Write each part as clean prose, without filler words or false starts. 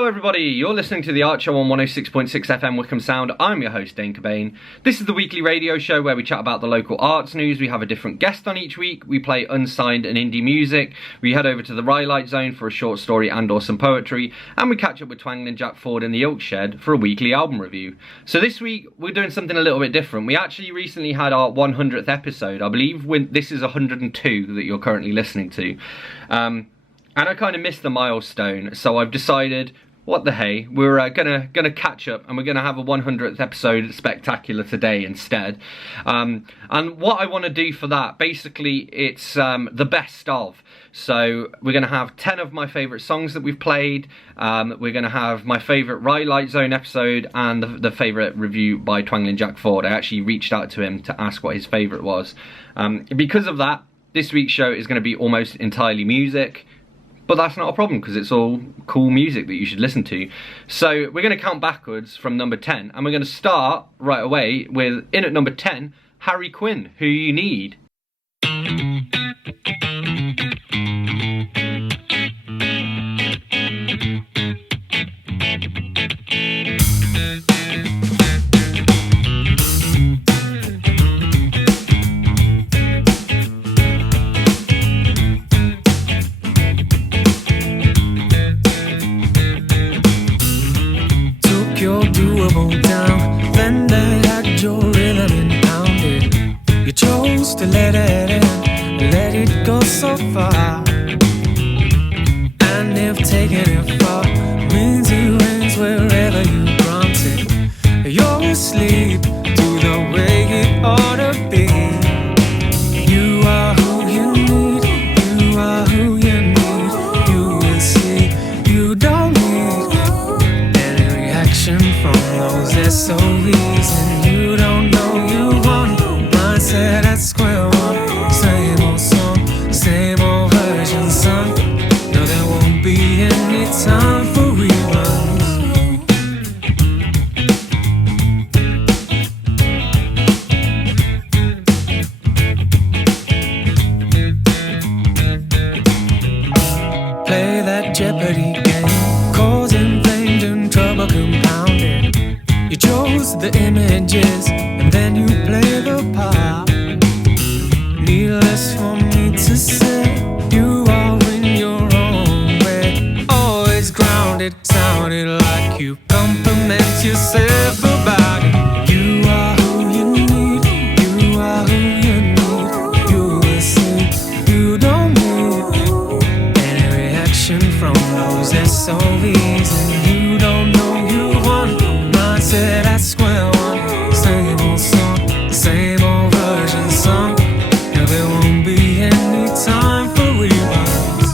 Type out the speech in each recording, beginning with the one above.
Hello everybody, you're listening to The Art Show on 106.6 FM Wickham Sound. I'm your host, Dane Cobain. This is the weekly radio show where we chat about the local arts news. We have a different guest on each week. We play unsigned and indie music. We head over to the Ryelight Zone for a short story and or some poetry. And we catch up with Twangling Jack Ford in the Oak Shed for a weekly album review. So this week, we're doing something a little bit different. We actually recently had our 100th episode. I believe this is 102 that you're currently listening to. And I kind of missed the milestone, so I've decided, what the hey, we're gonna catch up, and we're gonna have a 100th episode spectacular today instead. And what I want to do for that, basically, it's the best of. So we're gonna have 10 of my favourite songs that we've played. We're gonna have my favourite Ryelight Zone episode and the favourite review by Twangling Jack Ford. I actually reached out to him to ask what his favourite was. Because of that, this week's show is going to be almost entirely music. But that's not a problem because it's all cool music that you should listen to. So we're going to count backwards from number 10. And we're going to start right away with, in at number 10, Harry Quinn, Who You Need. Down, then they had your rhythm impounded. You chose to let it in, let it go so far. And if taking it far means you ends wherever you granted, you're asleep to the way it ought to be. You are who you need, you are who you need. You will see, you don't need any reaction from those SOBs, and you don't know you want mindset at square one. Same old song, same old version, son. No, there won't be any time for reruns. Play that Jeopardy game, cause inflamed and trouble compounded. You chose the images, and then you play the part. Needless for me to say, you are in your own way. Always grounded, sounded like you compliment yourself about it. You are who you need, you are who you need. You will see, you don't need any reaction from those SOVs, and you don't know you want mindset at square one. Same old song, same old version, song. Now there won't be any time for reruns.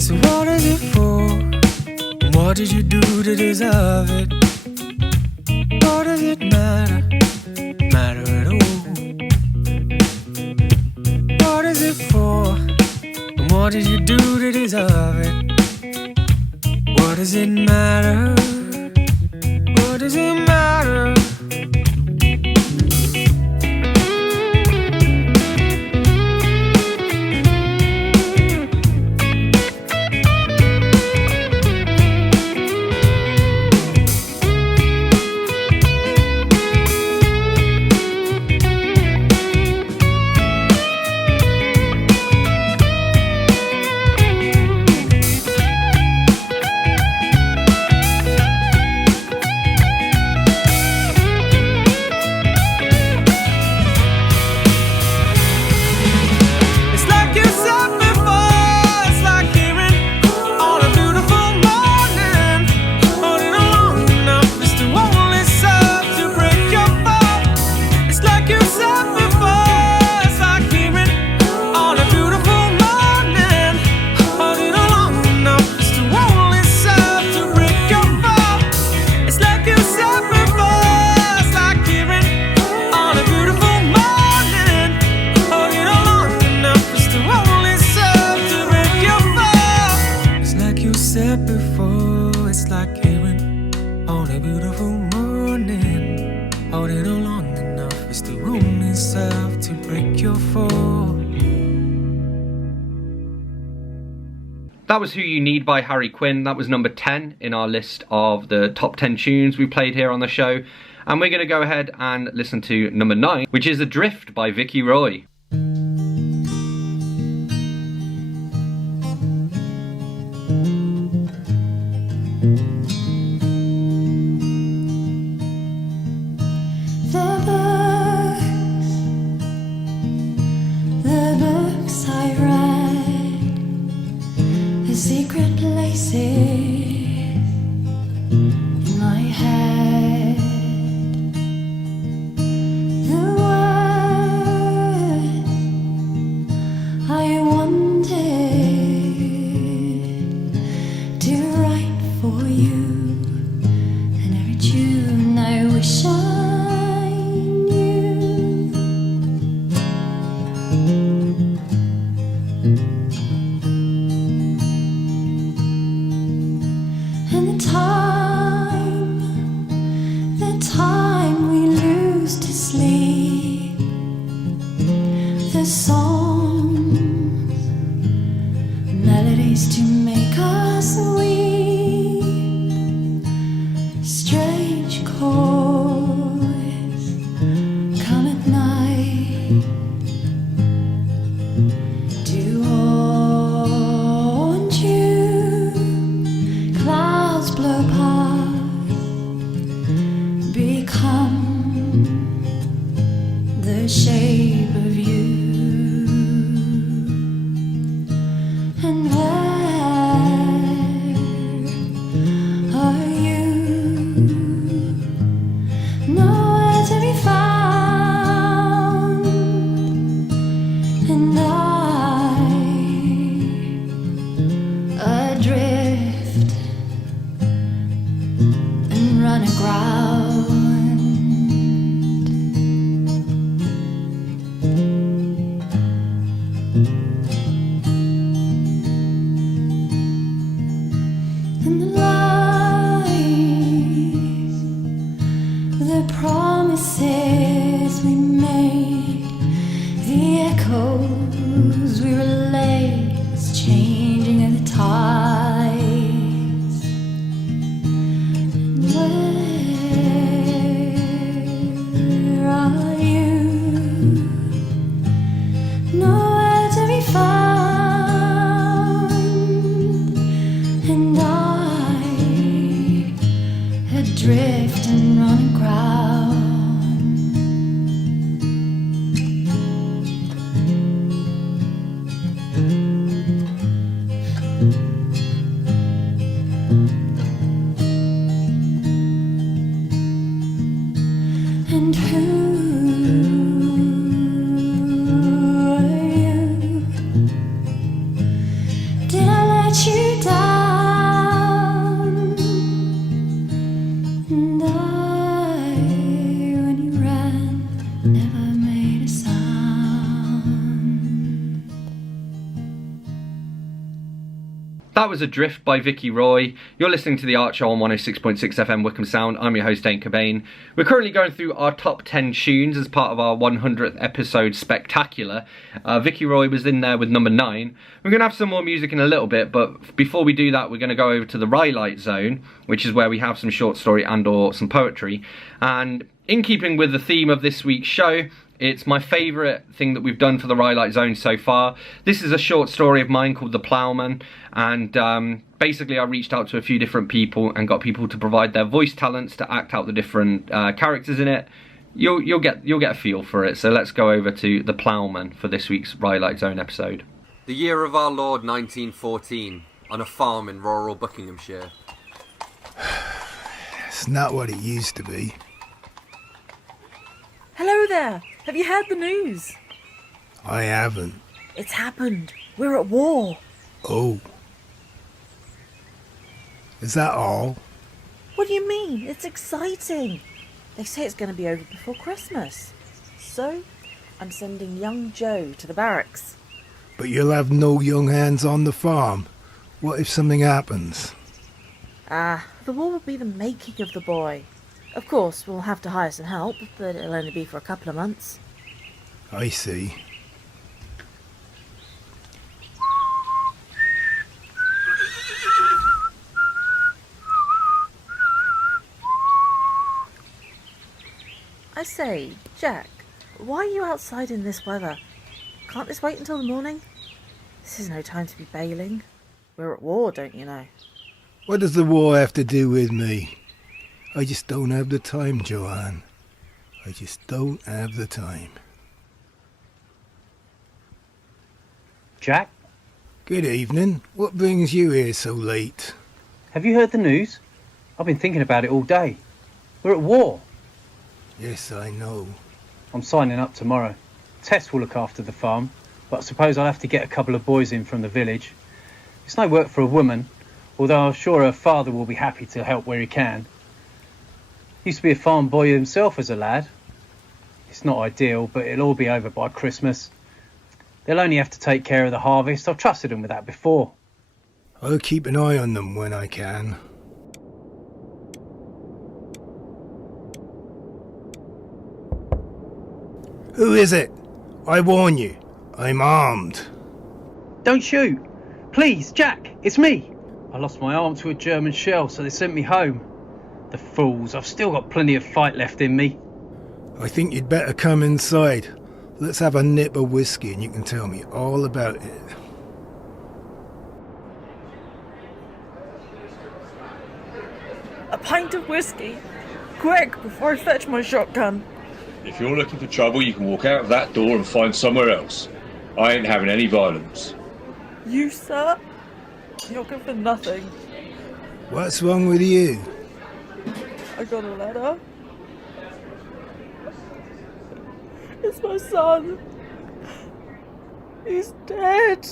So what is it for? What did you do to deserve it? What does it matter? Matter at all? What is it for? And what did you do to deserve it? What does it matter? What does it matter? yourself to break your fall. That was Who You Need by Harry Quinn. That was number 10 in our list of the top 10 tunes we played here on the show. And we're going to go ahead and listen to number 9, which is Adrift by Vicky Roy. Secret places in my head, the words I wanted to write for you, and every tune I wish I knew. And the time we lose to sleep, the songs, melodies to make us weep, strange chords come at night to haunt you. Clouds blow past, become the shape of you. And where are you? Nowhere to be found. And I adrift and run aground. And the lies, the promises we made, the echoes we relayed, was changing in the tides. And where are you? Nowhere to be found. And I adrift and run aground. And who are you? Did I let you down? And I, when you ran, never made a sound. That was Adrift by Vicky Roy. You're listening to The Art Show on 106.6 FM Wickham Sound. I'm your host, Dane Cobain. We're currently going through our top 10 tunes as part of our 100th episode spectacular. Vicky Roy was in there with number 9. We're going to have some more music in a little bit, but before we do that, we're going to go over to the Ryelight Zone, which is where we have some short story and or some poetry. And in keeping with the theme of this week's show, it's my favourite thing that we've done for the Ryelight Zone so far. This is a short story of mine called The Plowman, and basically I reached out to a few different people and got people to provide their voice talents to act out the different characters in it. You'll get a feel for it, so let's go over to The Plowman for this week's Ryelight Zone episode. The year of our Lord 1914, on a farm in rural Buckinghamshire. It's not what it used to be. Hello there. Have you heard the news? I haven't. It's happened. We're at war. Oh. Is that all? What do you mean? It's exciting. They say it's going to be over before Christmas. So, I'm sending young Joe to the barracks. But you'll have no young hands on the farm. What if something happens? The war will be the making of the boy. Of course, we'll have to hire some help, but it'll only be for a couple of months. I see. I say, Jack, why are you outside in this weather? Can't this wait until the morning? This is no time to be bailing. We're at war, don't you know? What does the war have to do with me? I just don't have the time, Joanne. I just don't have the time. Jack, Good evening. What brings you here so late? have you heard the news? I've been thinking about it all day. We're at war. Yes, I know. I'm signing up tomorrow. Tess will look after the farm, but I suppose I'll have to get a couple of boys in from the village. It's no work for a woman, although I'm sure her father will be happy to help where he can. Used to be a farm boy himself as a lad. It's not ideal, but it'll all be over by Christmas. They'll only have to take care of the harvest. I've trusted them with that before. I'll keep an eye on them when I can. Who is it? I warn you, I'm armed. Don't shoot! Please, Jack, it's me! I lost my arm to a German shell, so they sent me home. The fools, I've still got plenty of fight left in me. I think you'd better come inside. Let's have a nip of whiskey and you can tell me all about it. A pint of whiskey? Quick, before I fetch my shotgun. If you're looking for trouble, you can walk out of that door and find somewhere else. I ain't having any violence. You, sir? You're good for nothing. What's wrong with you? I got a letter. It's my son. He's dead.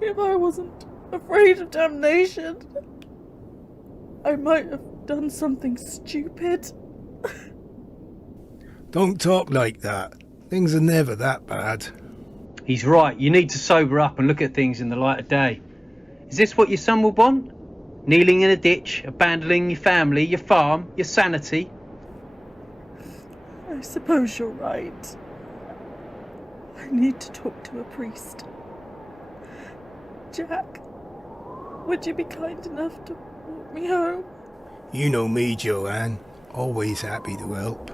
If I wasn't afraid of damnation, I might have done something stupid. Don't talk like that. Things are never that bad. He's right, you need to sober up and look at things in the light of day. Is this what your son will want? Kneeling in a ditch, abandoning your family, your farm, your sanity? I suppose you're right. I need to talk to a priest. Jack, would you be kind enough to walk me home? You know me, Joanne. Always happy to help.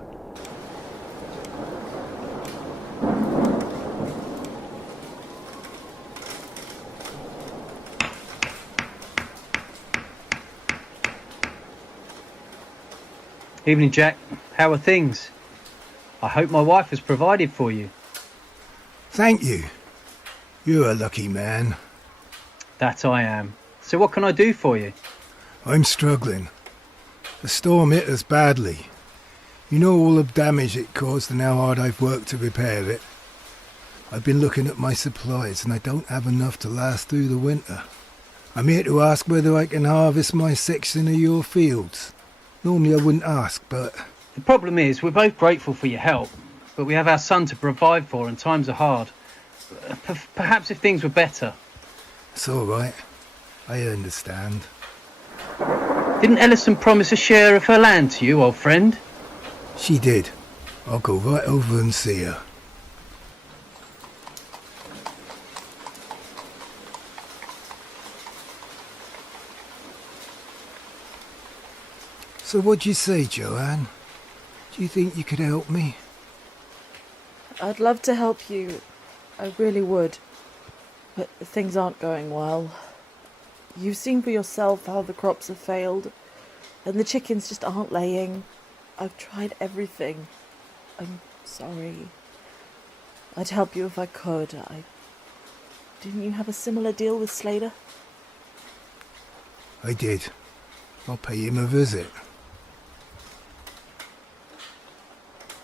Evening, Jack. How are things? I hope my wife has provided for you. Thank you. You're a lucky man. That I am. So what can I do for you? I'm struggling. The storm hit us badly. You know all the damage it caused and how hard I've worked to repair it. I've been looking at my supplies and I don't have enough to last through the winter. I'm here to ask whether I can harvest my section of your fields. Normally I wouldn't ask, but... The problem is, we're both grateful for your help, but we have our son to provide for and times are hard. Perhaps if things were better. It's all right. I understand. Didn't Ellison promise a share of her land to you, old friend? She did. I'll go right over and see her. So what'd you say, Joanne? Do you think you could help me? I'd love to help you. I really would. But things aren't going well. You've seen for yourself how the crops have failed, and the chickens just aren't laying. I've tried everything. I'm sorry. I'd help you if I could. Didn't you have a similar deal with Slater? I did. I'll pay him a visit.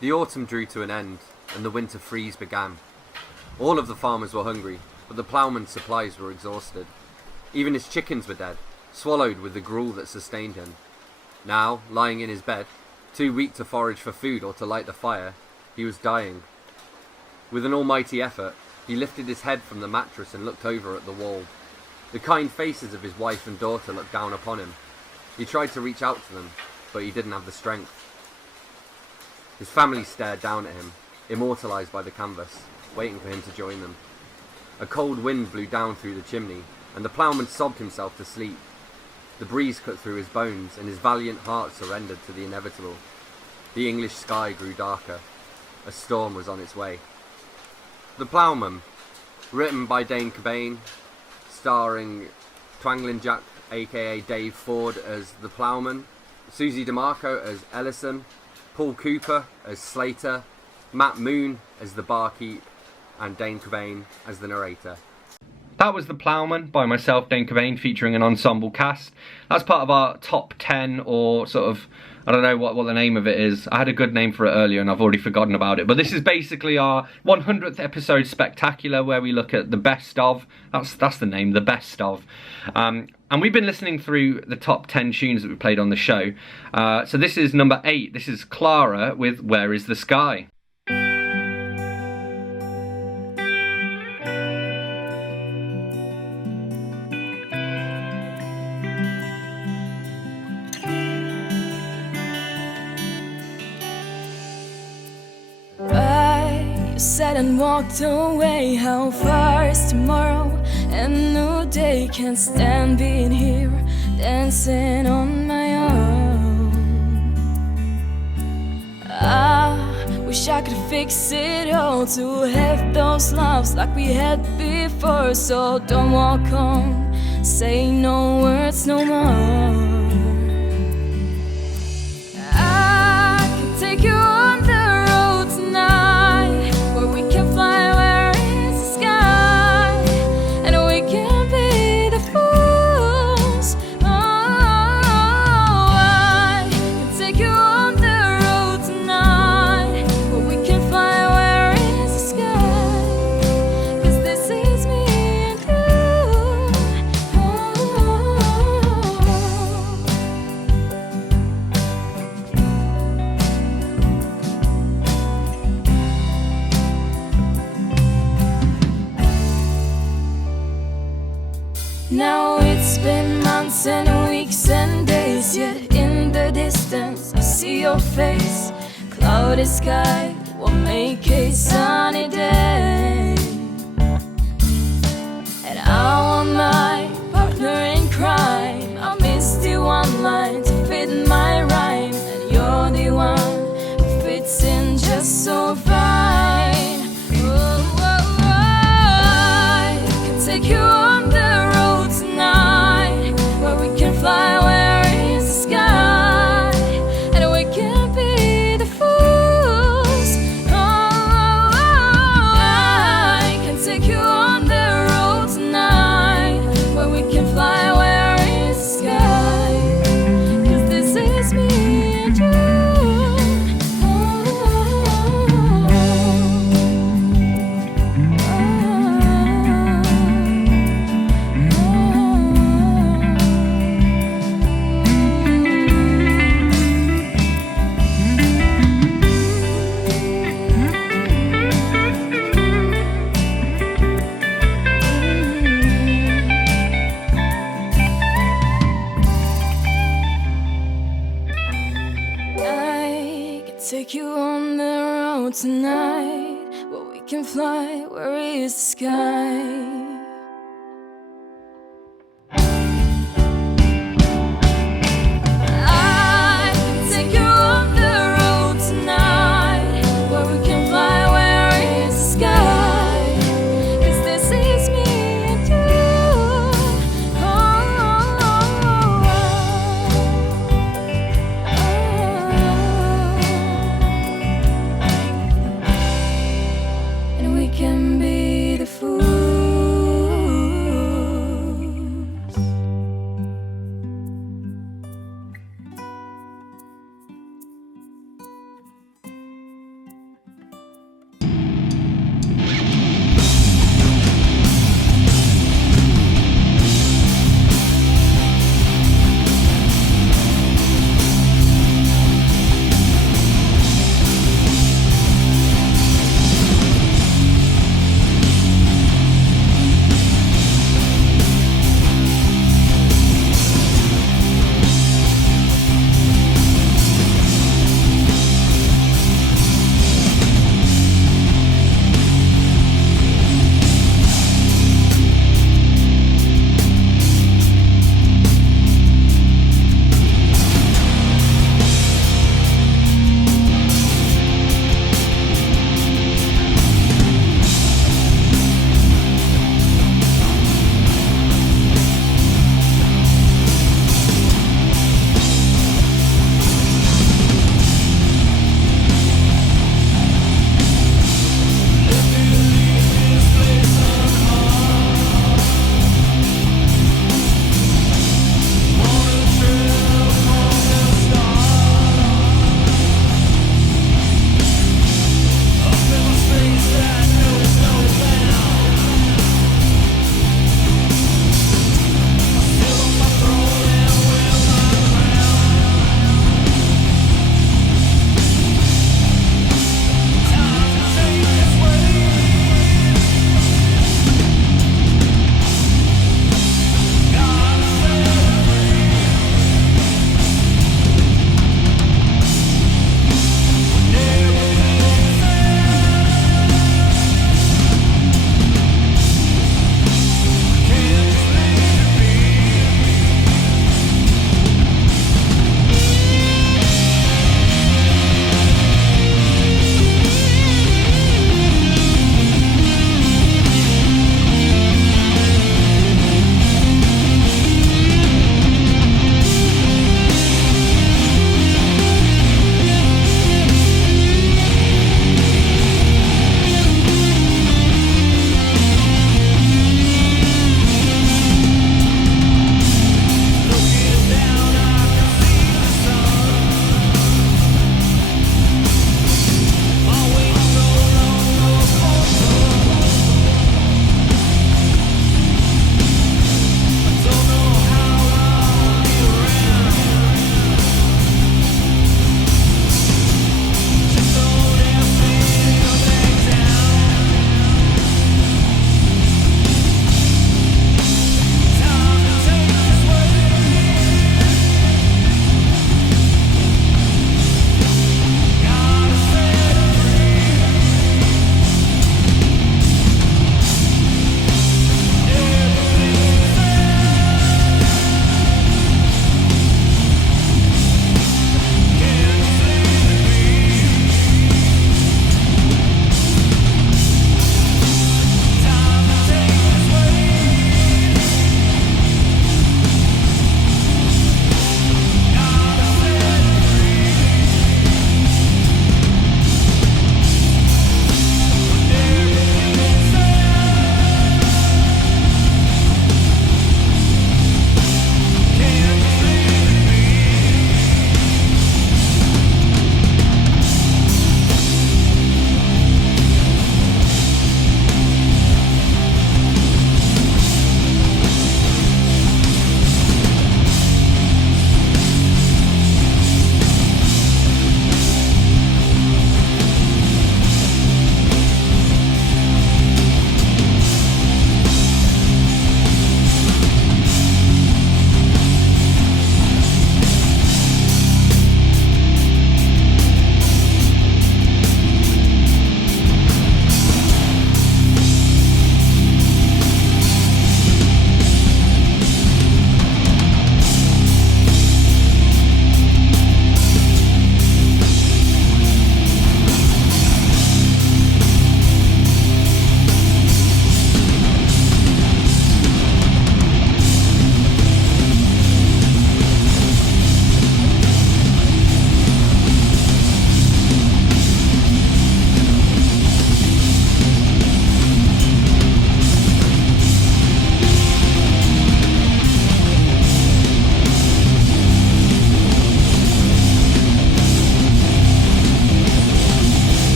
The autumn drew to an end, and the winter freeze began. All of the farmers were hungry, but the ploughman's supplies were exhausted. Even his chickens were dead, swallowed with the gruel that sustained him. Now, lying in his bed, too weak to forage for food or to light the fire, he was dying. With an almighty effort, He lifted his head from the mattress and looked over at the wall. The kind faces of his wife and daughter looked down upon him. He tried to reach out to them, but he didn't have the strength. His family stared down at him, immortalised by the canvas, waiting for him to join them. A cold wind blew down through the chimney, and the ploughman sobbed himself to sleep. The breeze cut through his bones, and his valiant heart surrendered to the inevitable. The English sky grew darker. A storm was on its way. The Plowman, written by Dane Cobain, starring Twangling Jack, aka Dave Ford, as the Plowman, Susie DeMarco as Ellison, Paul Cooper as Slater, Matt Moon as the barkeep, and Dane Cobain as the narrator. That was The Plowman by myself, Dane Cobain, featuring an ensemble cast. That's part of our top 10, or sort of, I don't know what the name of it is. I had a good name for it earlier and I've already forgotten about it. But this is basically our 100th episode spectacular, where we look at the best of. That's the name, the best of. And we've been listening through the top 10 tunes that we played on the show. So this is number 8. This is Clara with Where Is the Sky? Said and walked away. How far is tomorrow? A new day. Can't stand being here, dancing on my own. I wish I could fix it all, to have those loves like we had before. So don't walk home, say no words no more. I can take you on the road tonight, where we can fly where is the sky, and we can be the fools. Oh, I can take you on the road tonight, where we can fly where is the sky, 'cause this is me and you. Now it's been months and weeks and days, yet in the distance I see your face. Cloudy sky will make a sunny day, and I want my partner in crime. I missed the one line to fit my rhyme, and you're the one who fits in just so fine. Oh, oh, oh. I can take you on the road tonight, where we can fly where is the sky, and we can be the fools. Oh, oh, oh. I can take you on the road tonight, where we can fly where is the sky, 'cause this is me and you. I can take you on the road tonight, where we can fly where is the sky. I can take you on the road tonight, where we can fly where is the sky, 'cause this is me and you. Oh, oh, oh. And we can be the fools.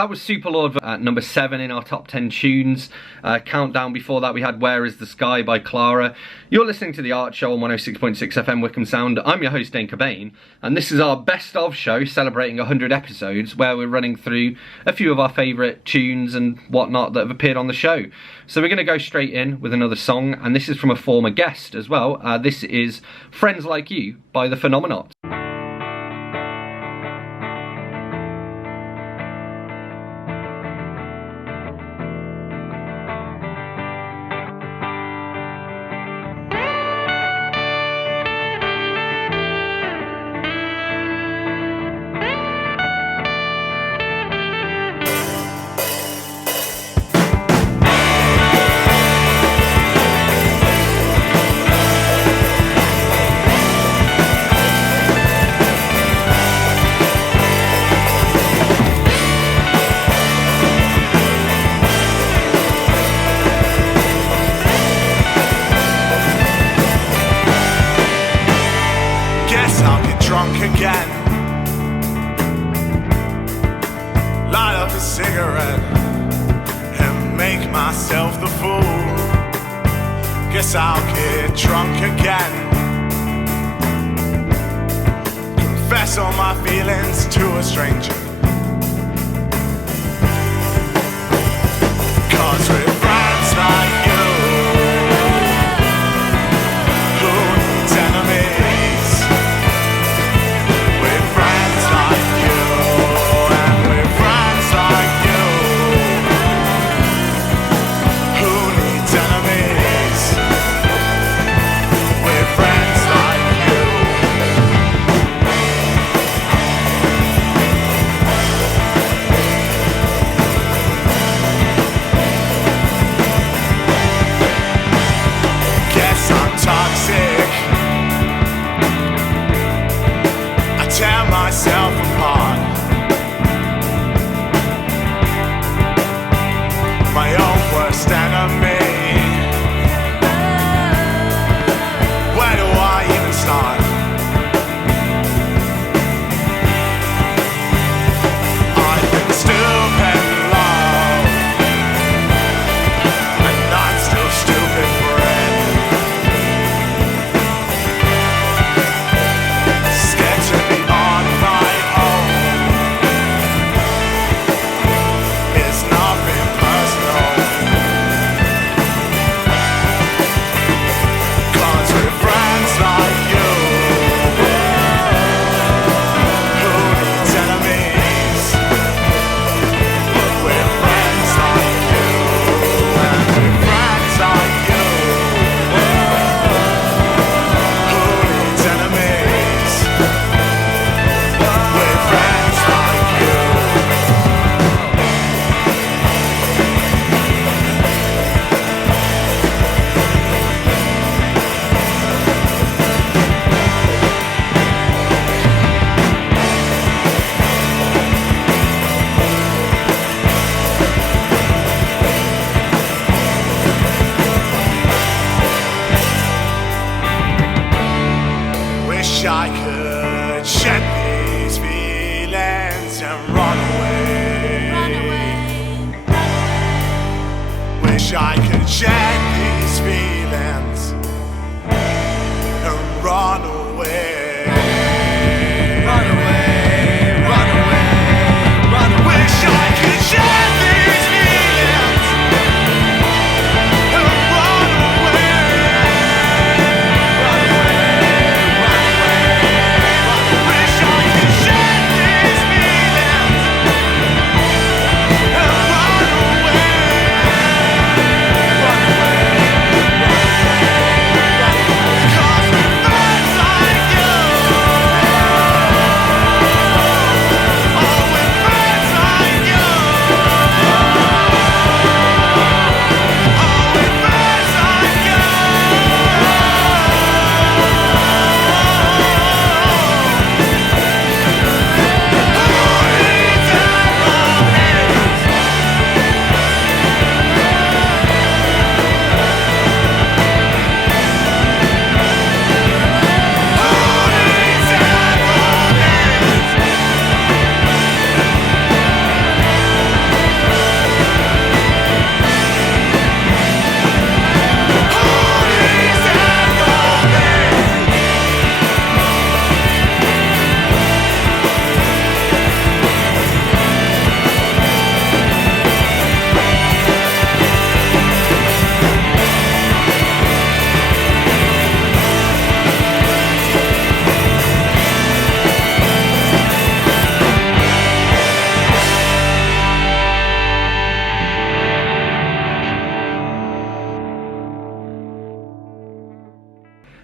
That was Superlord at number 7 in our top 10 tunes. Countdown before that we had Where Is the Sky by Clara. You're listening to The Art Show on 106.6 FM Wickham Sound. I'm your host Dane Cobain, and this is our best of show celebrating 100 episodes where we're running through a few of our favourite tunes and whatnot that have appeared on the show. So we're going to go straight in with another song, and this is from a former guest as well. This is Friends Like You by the Phenomenots.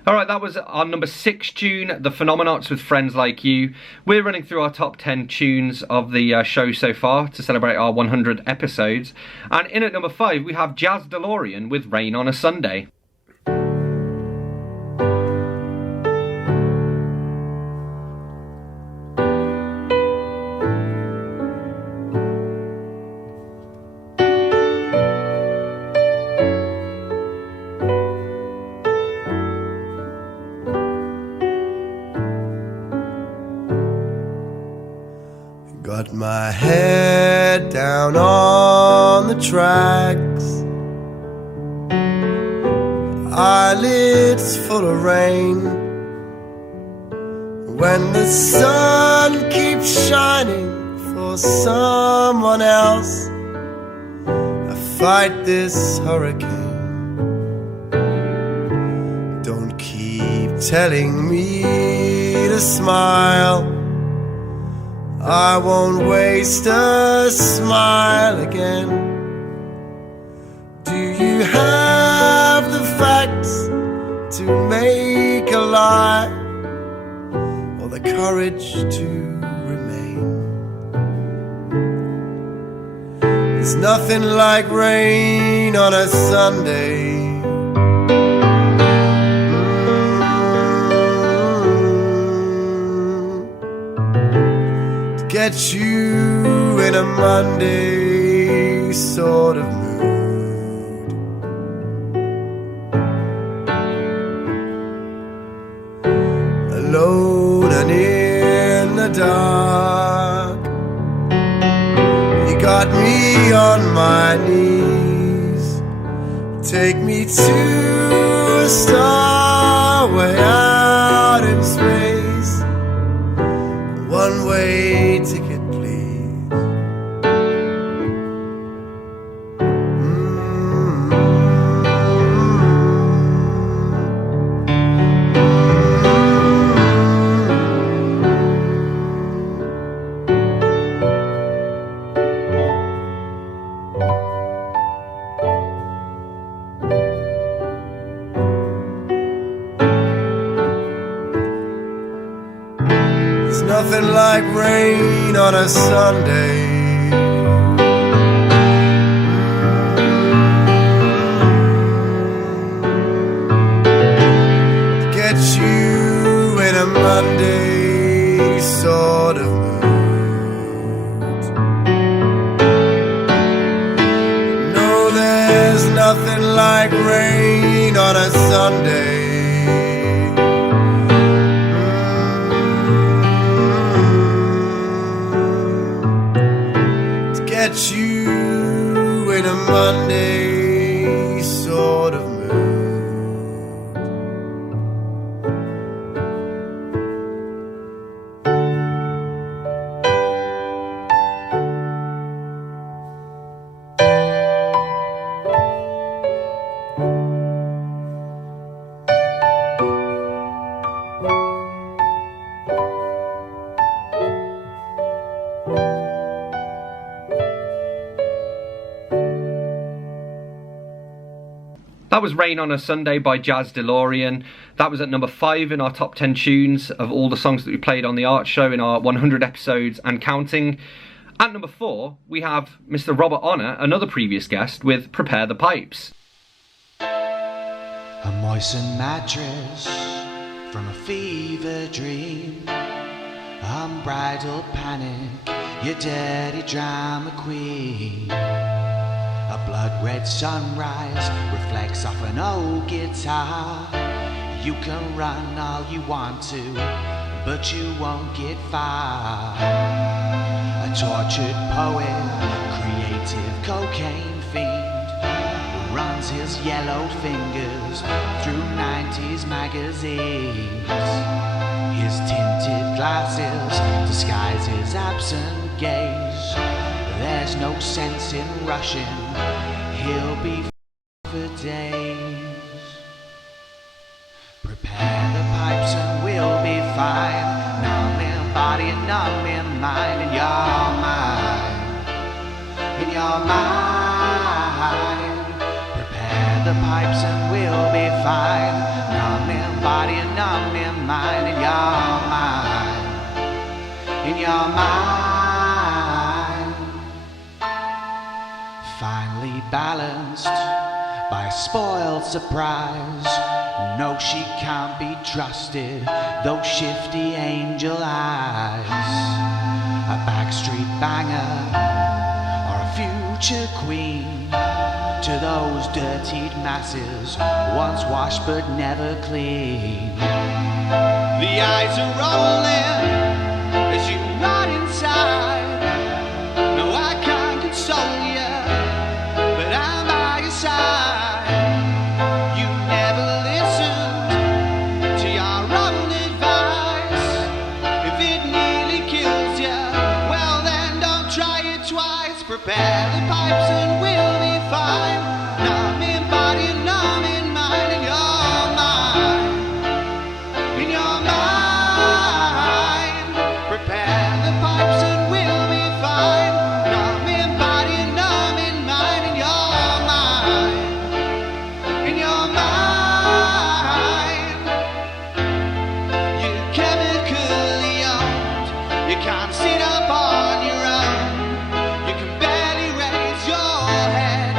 Alright, that was our number 6 tune, The Phenomenots with Friends Like You. We're running through our top 10 tunes of the show so far to celebrate our 100 episodes. And in at number 5, we have Jazz Delorean with Rain on a Sunday. Got my head down on the tracks, eyelids full of rain. When the sun keeps shining for someone else, I fight this hurricane. Don't keep telling me to smile, I won't waste a smile again. Do you have the facts to make a lie, or the courage to remain? There's nothing like rain on a Sunday. Get you in a Monday sort of mood. Alone and in the dark, you got me on my knees. Take me to a star way out in space. One-way ticket, please. Nothing like rain on a Sunday. Get you in a Monday sort of mood. No, there's nothing like rain on a Sunday. Get you in a Monday sort of mood. That was Rain on a Sunday by Jazz Delorean. That was at number 5 in our top 10 tunes of all the songs that we played on the art show in our 100 episodes and counting. At number 4, we have Mr. Robert Honor, another previous guest, with Prepare the Pipes. A moistened mattress from a fever dream, unbridled panic, your dirty drama queen. A blood-red sunrise reflects off an old guitar. You can run all you want to, but you won't get far. A tortured poet, creative cocaine fiend, runs his yellow fingers through 90s magazines. His tinted glasses disguise his absent gaze. There's no sense in rushing, he'll be for days. Prepare the pipes and we'll be fine. Numb in body and numb in mind. In your mind, in your mind. Prepare the pipes and we'll be fine. Numb in body and numb your mind, in your mind, in your mind. Finally balanced by spoiled surprise. No, she can't be trusted, those shifty angel eyes. A backstreet banger or a future queen, to those dirtied masses, once washed but never clean. The eyes are rolling as you rot inside. No, I can't console you, but I'm by your side. You never listened to your own advice. If it nearly kills you, well then don't try it twice. Prepare the pipes and we'll be fine. Numb in body, numb in mind, in your mind, in your mind. Prepare the pipes and we'll be fine. Numb in body, numb in mind, in your mind, in your mind. You're chemically owned. You can't sit up on your own. You can barely raise your head.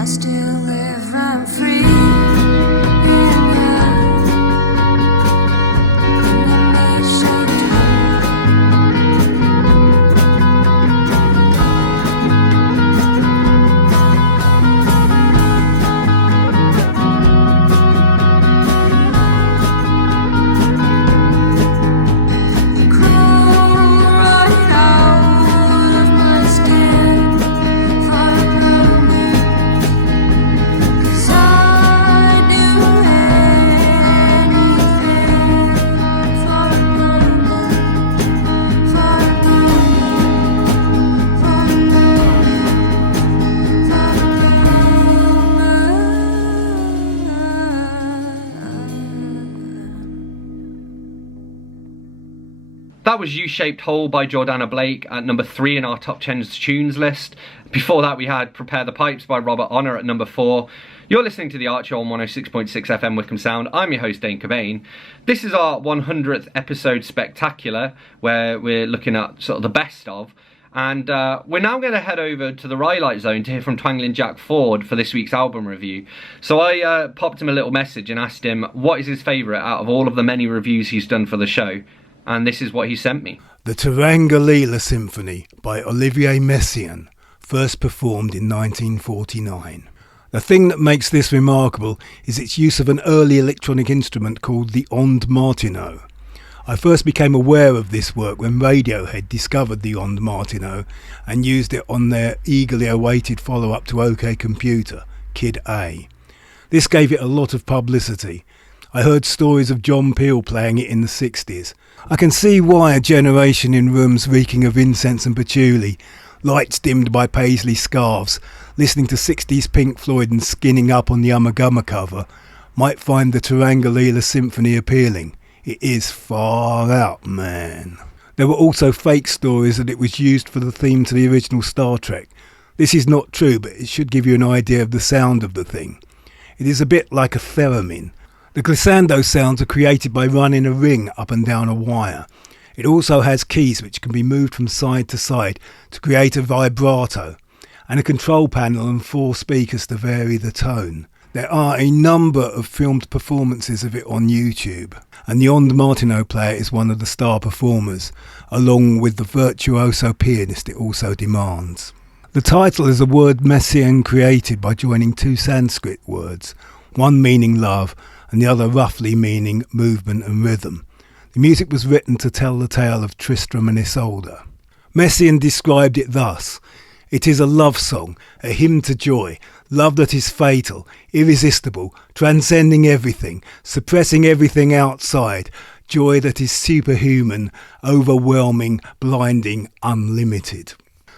I still live rent free in you. And I may shaped That was UShaped Hole by Jordanna Blake at number 3 in our top 10 tunes list. Before that we had Prepare the Pipes by Robert Honor at number 4. You're listening to The Archer on 106.6 FM Wickham Sound. I'm your host Dane Cobain. This is our 100th episode spectacular where we're looking at sort of the best of. And we're now going to head over to the Ryelight Zone to hear from Twangling Jack Ford for this week's album review. So I popped him a little message and asked him what is his favourite out of all of the many reviews he's done for the show. And this is what he sent me. The Twangling Symphony by Olivier Messiaen, first performed in 1949. The thing that makes this remarkable is its use of an early electronic instrument called the Onde Martineau. I first became aware of this work when Radiohead discovered the Onde Martineau and used it on their eagerly awaited follow-up to OK Computer, Kid A. This gave it a lot of publicity. I heard stories of John Peel playing it in the 60s. I can see why a generation in rooms reeking of incense and patchouli, lights dimmed by paisley scarves, listening to 60s Pink Floyd and skinning up on the Ummagumma cover, might find the Twangling Symphony appealing. It is far out, man. There were also fake stories that it was used for the theme to the original Star Trek. This is not true, but it should give you an idea of the sound of the thing. It is a bit like a theremin. The glissando sounds are created by running a ring up and down a wire. It also has keys which can be moved from side to side to create a vibrato, and a control panel and 4 speakers to vary the tone. There are a number of filmed performances of it on YouTube, and the Onde Martineau player is one of the star performers, along with the virtuoso pianist it also demands. The title is a word Messiaen created by joining 2 Sanskrit words, one meaning love and the other roughly meaning movement and rhythm. The music was written to tell the tale of Tristram and Isolde. Messiaen described it thus: "It is a love song, a hymn to joy, love that is fatal, irresistible, transcending everything, suppressing everything outside, joy that is superhuman, overwhelming, blinding, unlimited."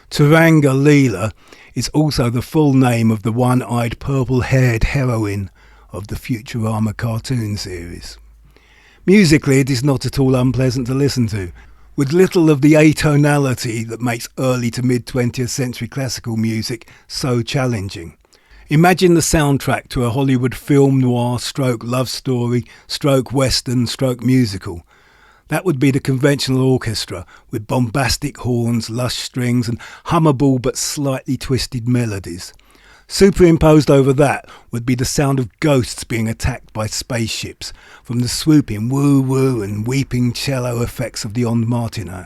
Twangling is also the full name of the one-eyed purple-haired heroine of the Futurama cartoon series. Musically, it is not at all unpleasant to listen to, with little of the atonality that makes early to mid-20th century classical music so challenging. Imagine the soundtrack to a Hollywood film noir stroke love story stroke western stroke musical. That would be the conventional orchestra, with bombastic horns, lush strings and hummable but slightly twisted melodies. Superimposed over that would be the sound of ghosts being attacked by spaceships, from the swooping woo-woo and weeping cello effects of the Onde Martineau.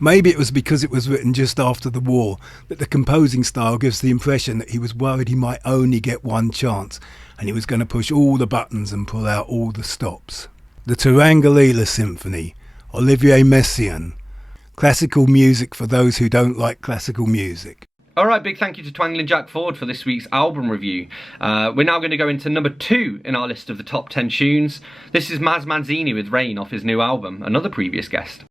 Maybe it was because it was written just after the war that the composing style gives the impression that he was worried he might only get one chance, and he was going to push all the buttons and pull out all the stops. The Twangling Symphony, Olivier Messiaen. Classical music for those who don't like classical music. Alright, big thank you to Twangling Jack Ford for this week's album review. We're now going to go into number 2 in our list of the top 10 tunes. This is Maz Manzini with Rain off his new album, another previous guest.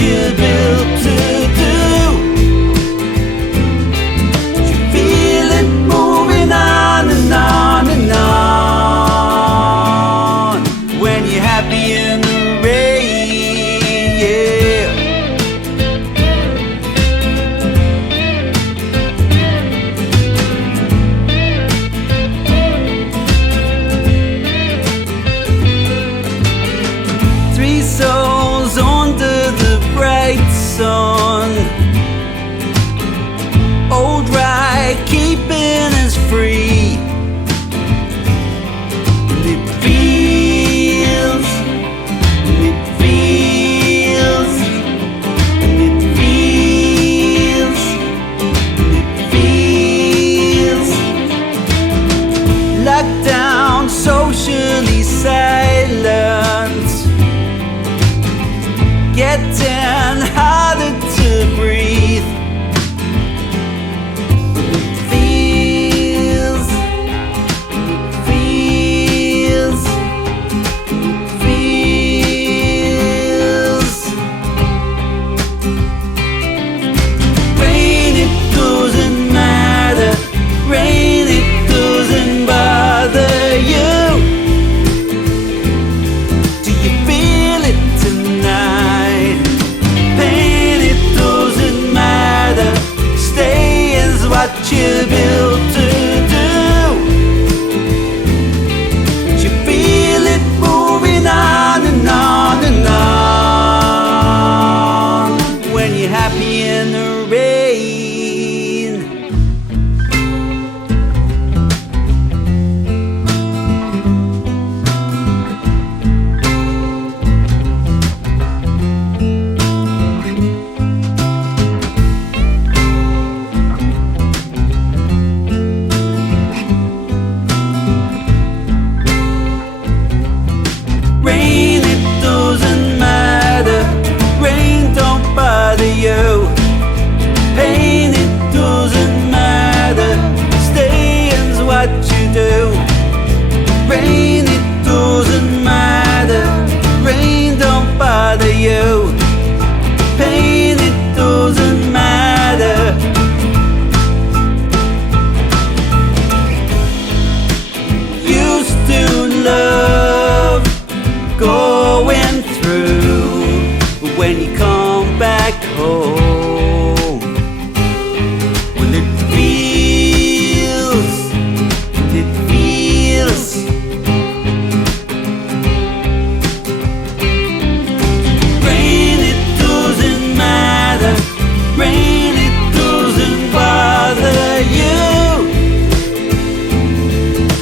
you're built to do. You feel it moving on and on and on when you're happy in the rain, yeah. Three souls under the bright sun, old rye keeping us free. And it feels, and it feels, and it feels, and it feels. Locked down, socially silent, getting harder to breathe. It feels, it feels, it feels. Rain, it doesn't matter. Rain, it doesn't bother you. Do you feel it tonight? Pain, it doesn't matter. Stay is what you're built to do. You feel it moving on and on and on when you're happy in the rain. Rain, it doesn't matter. Rain don't bother you. Pain, it doesn't matter. Staying's what you do. Rain, it doesn't matter. Rain don't bother you. Pain, it doesn't matter. Used to love going through when you come back home. Well, it feels, it feels. Rain, it doesn't matter. Rain, it doesn't bother you.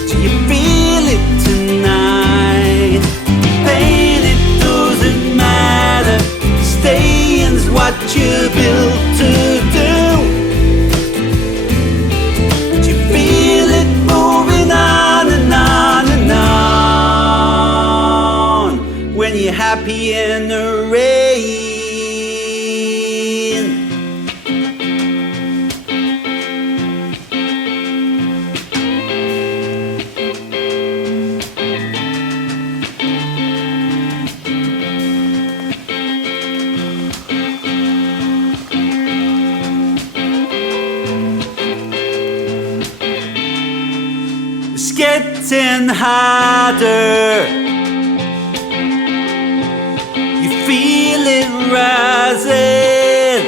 Do you feel it tonight? Pain, it doesn't matter. Staying's what you're built to do. You feel it moving on and on and on when you're happy in the rain. It's getting harder. You feel it rising.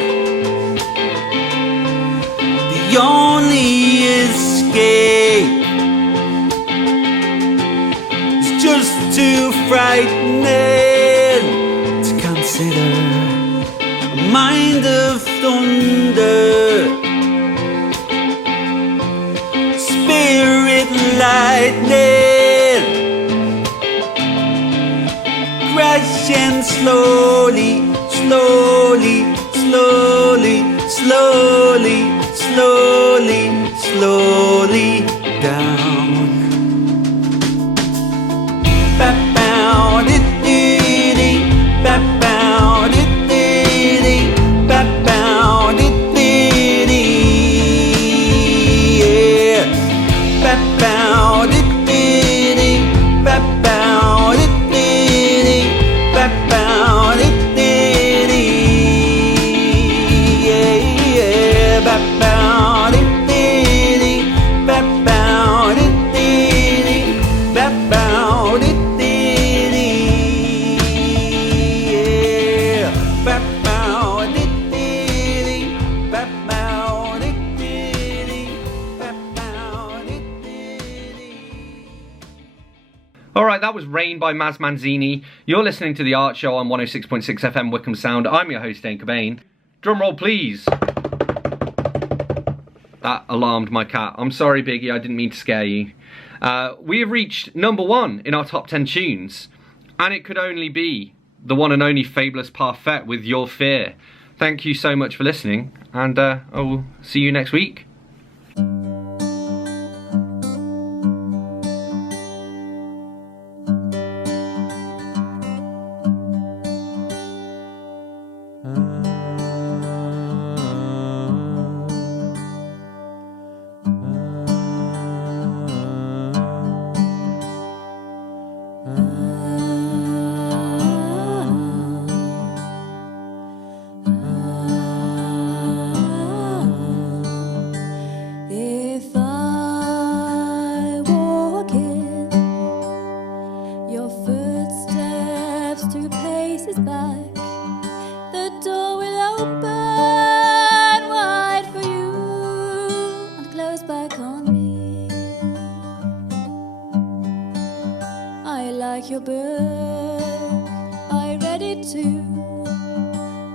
The only escape is just too frightening to consider. A mind of thunder, spirit lightning, crashing slowly, slowly, slowly, slowly, slowly, slowly down. Ba-bow-dee-dee-dee, ba-bow-dee-dee-dee, ba-bow-dee-dee-dee, yeah. Ba-bow-dee-dee-dee, ba-bow-dee-dee-dee, ba-bow-dee-dee-dee. that was Rain by Maz Manzini. You're listening to The Art Show on 106.6 FM Wickham Sound. I'm your host, Dane Cobain. Drum roll, please. That alarmed my cat. I'm sorry, Biggie, I didn't mean to scare you. We have reached number 1 in our top 10 tunes, and it could only be the one and only Faiblesse Parfaite with Your Fear. Thank you so much for listening, and I will see you next week. Your book, I read it too.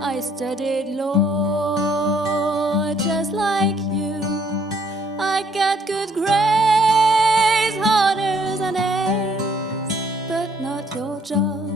I studied law just like you. I got good grades, honors and A's, but not your job.